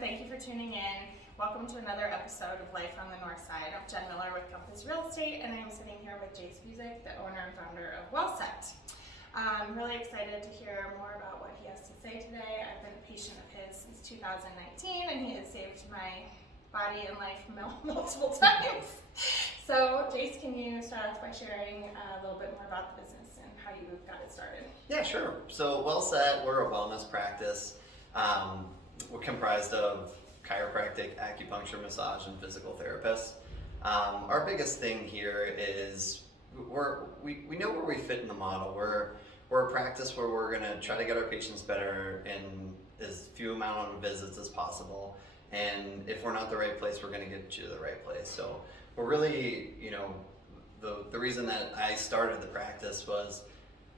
Thank you for tuning in. Welcome to another episode of Life on the North Side. I'm Jen Miller with Compass Real Estate, and I'm sitting here with Jace Buzek, the owner and founder of Wellset. I'm really excited to hear more about what he has to say today. I've been a patient of his since 2019, and he has saved my body and life multiple times. So, Jace, can you start off by sharing a little bit more about the business and how you got it started? Yeah, sure. So, Wellset, we're a wellness practice. We're comprised of chiropractic, acupuncture, massage, and physical therapists. Our biggest thing here is we know where we fit in the model. We're a practice where we're going to try to get our patients better in as few amount of visits as possible. And if we're not the right place, we're going to get you to the right place. So we're really, the reason that I started the practice was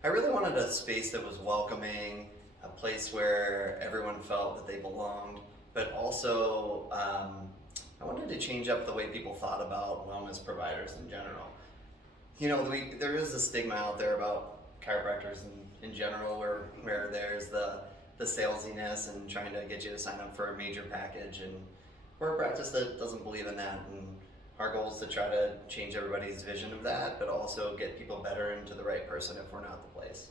I really wanted a space that was welcoming, a place where everyone felt that they belonged, but also I wanted to change up the way people thought about wellness providers in general. There is a stigma out there about chiropractors in general where there's the salesiness and trying to get you to sign up for a major package, and we're a practice that doesn't believe in that, and our goal is to try to change everybody's vision of that, but also get people better into the right person if we're not the place.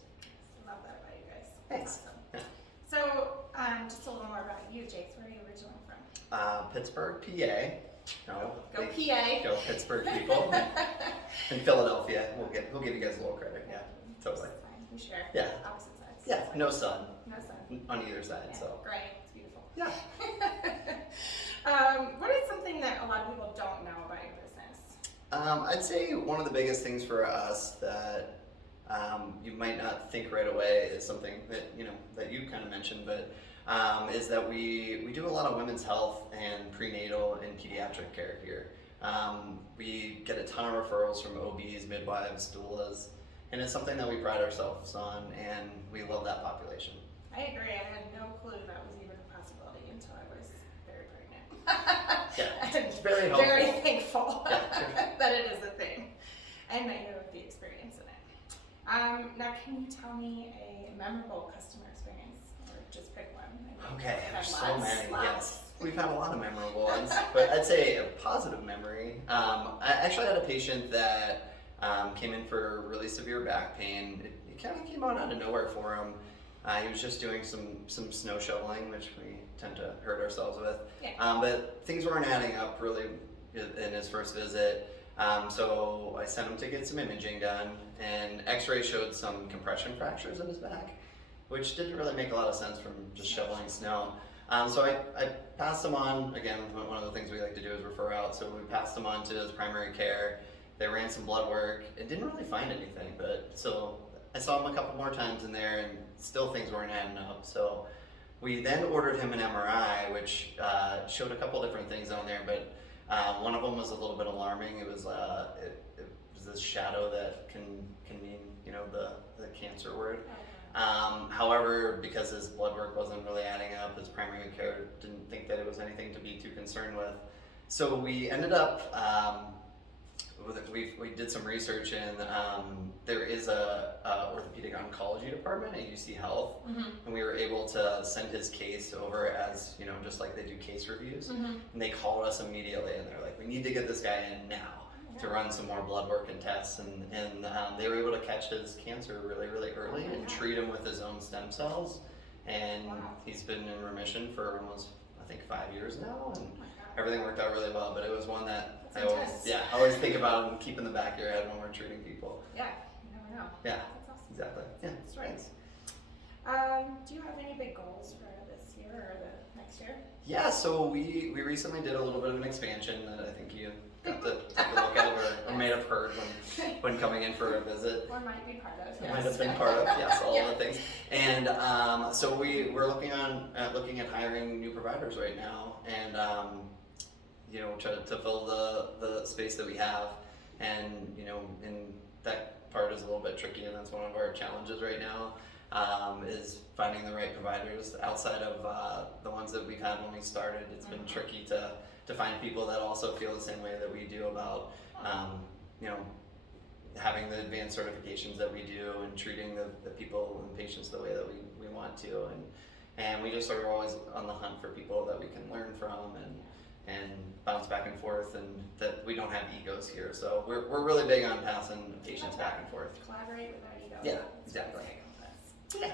I love that about you guys. Thanks. Awesome. So, just a little more about you, Jace. Where are you originally from? Pittsburgh, PA. No, Go PA. Go Pittsburgh people. In Philadelphia, we'll give you guys a little credit. Yeah, totally. Fine. We share. Yeah. Opposite sides. Yeah, no sun. No sun. On either side, Yeah, so. great. It's beautiful. Yeah. What is something that a lot of people don't know about your business? I'd say one of the biggest things for us that you might not think right away is something that you kind of mentioned, but is that we do a lot of women's health and prenatal and pediatric care here. We get a ton of referrals from OBs, midwives, doulas, and it's something that we pride ourselves on, and we love that population. I agree. I had no clue that was even a possibility until I was very pregnant. Yeah, it's very helpful. Very thankful Yeah. that it is a thing, and that you have the experience in it. Now, can you tell me a memorable customer experience, or just pick one? Okay, I've there's had so lots. many. Yes, we've had a lot of memorable ones, but I'd say a positive memory. I actually had a patient that came in for really severe back pain. It kind of came out of nowhere for him. He was just doing some snow shoveling, which we tend to hurt ourselves with. Yeah. But things weren't adding up really in his first visit. So I sent him to get some imaging done, and x-ray showed some compression fractures in his back, which didn't really make a lot of sense from just shoveling snow. So I passed him on. Again, one of the things we like to do is refer out. So we passed him on to his primary care. They ran some blood work. It didn't really find anything, but so I saw him a couple more times in there, and still things weren't adding up. So we then ordered him an MRI, which showed a couple different things on there, but one of them was a little bit alarming. It was this shadow that can mean the cancer word. However, because his blood work wasn't really adding up, his primary care didn't think that it was anything to be too concerned with. So we ended up, we did some research, and there is a orthopedic oncology department at UC Health, and we were able to send his case over as, just like they do case reviews, and they called us immediately, and they're like, we need to get this guy in now to run some more blood work and tests, and they were able to catch his cancer really, really early and treat him with his own stem cells, and he's been in remission for almost, I think, 5 years now, and everything worked out really well. But it was one that I always think about and keep in the back of your head when we're treating people. Yeah, you never know. Yeah, That's awesome. exactly. Yeah, That's right. Thanks. Do you have any big goals for this year or the next year? Yeah, so we recently did a little bit of an expansion that I think you got to take a look at or may have heard when coming in for a visit. Or might be part of. It might have been part of, yes, all of the things. And so we're looking at hiring new providers right now, and try to fill the space that we have, and and that part is a little bit tricky, and that's one of our challenges right now. Is finding the right providers outside of the ones that we've had when we started. It's been tricky to find people that also feel the same way that we do about having the advanced certifications that we do, and treating the people and patients the way that we want to. And and we just sort of always on the hunt for people that we can learn from and bounce back and forth, and that we don't have egos here. So we're really big on passing patients back and forth. Collaborate without ego. Yeah, That's exactly. what yeah.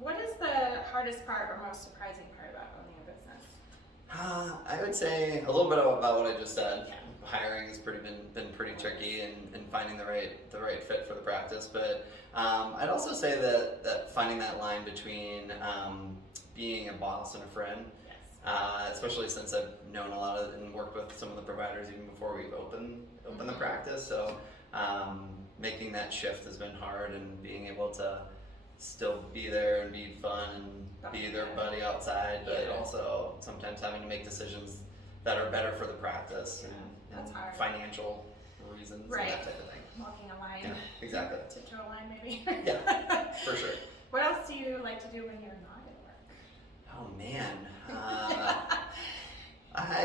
What is the hardest part or most surprising part about owning a business? I would say a little bit about what I just said. Yeah. Hiring has been pretty tricky, and finding the right fit for the practice. But I'd also say that finding that line between being a boss and a friend, especially since I've known a lot of and worked with some of the providers even before we've opened the practice. So making that shift has been hard, and being able to still be there and be fun and be their buddy outside, but also sometimes having to make decisions that are better for the practice and financial reasons and that type of thing. Walking a line. Yeah, exactly. Tiptoe line maybe. Yeah, for sure. What else do you like to do when you're not at work? Oh man.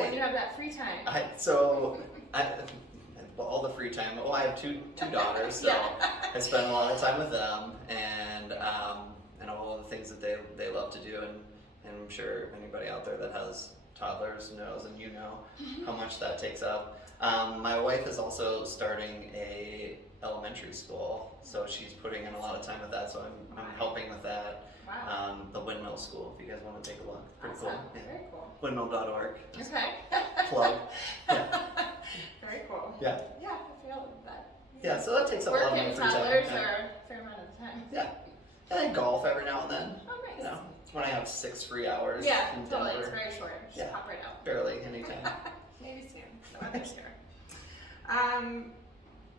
When you have that free time. All the free time. Well, I have two daughters, so Yeah. I spend a lot of time with them, and all the things that they love to do, and I'm sure anybody out there that has toddlers knows, and how much that takes up. My wife is also starting a elementary school, so she's putting in a lot of time with that. So I'm helping with that. Wow. The Windmill School, if you guys want to take a look. Pretty Awesome. cool. Yeah. Very cool. Windmill.org. Okay. Plug. Yeah. Very cool. Yeah. Yeah, I feel that. Yeah, so that takes up a lot of my Working free time. toddlers Yeah. are a fair amount of the time. Yeah. And I golf every now and then. Oh, nice. You know, when I have 6 free hours. Yeah, in totally. It's Denver. very short. Just Yeah. pop right out. Barely, anytime. Maybe soon. The weather's here.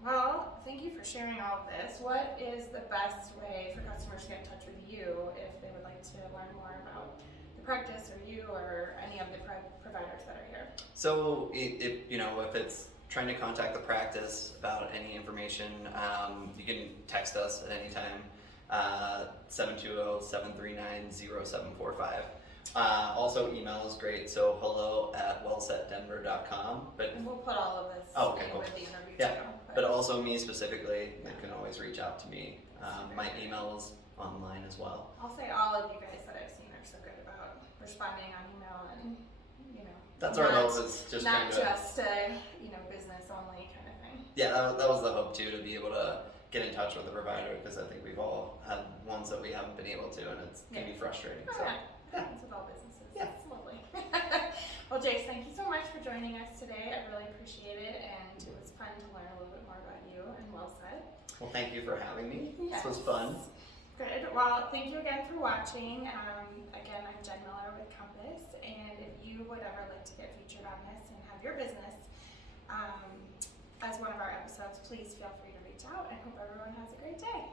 Well, thank you for sharing all of this. What is the best way for customers to get in touch with you if they would like to learn more about the practice or you or any of the providers that are here? So if it's trying to contact the practice about any information, you can text us at any time, 720-739-0745. Also, email is great, so hello@wellsetdenver.com. And we'll put all of this Okay, in cool. with the interview Yeah, too. but also me specifically, you can always reach out to me. My email is online as well. I'll say all of you guys that I've seen are so good about responding on email and, That's our hope, is just not kind of just a, business only kind of thing. Yeah, that was the hope too, to be able to get in touch with the provider, because I think we've all had ones that we haven't been able to, and it can be frustrating. Oh, So yeah. Happens with all businesses. Yeah. It's lovely. Well, Jace, thank you so much for joining us today. I really appreciate it, and it was fun to learn a little bit more about you and WellSet. well, thank you for having me. Yes. This was fun. Good. Well, thank you again for watching. Again, I'm Jen Miller with Compass, and if you would ever like to get featured on this and have your business as one of our episodes, please feel free to reach out. I hope everyone has a great day.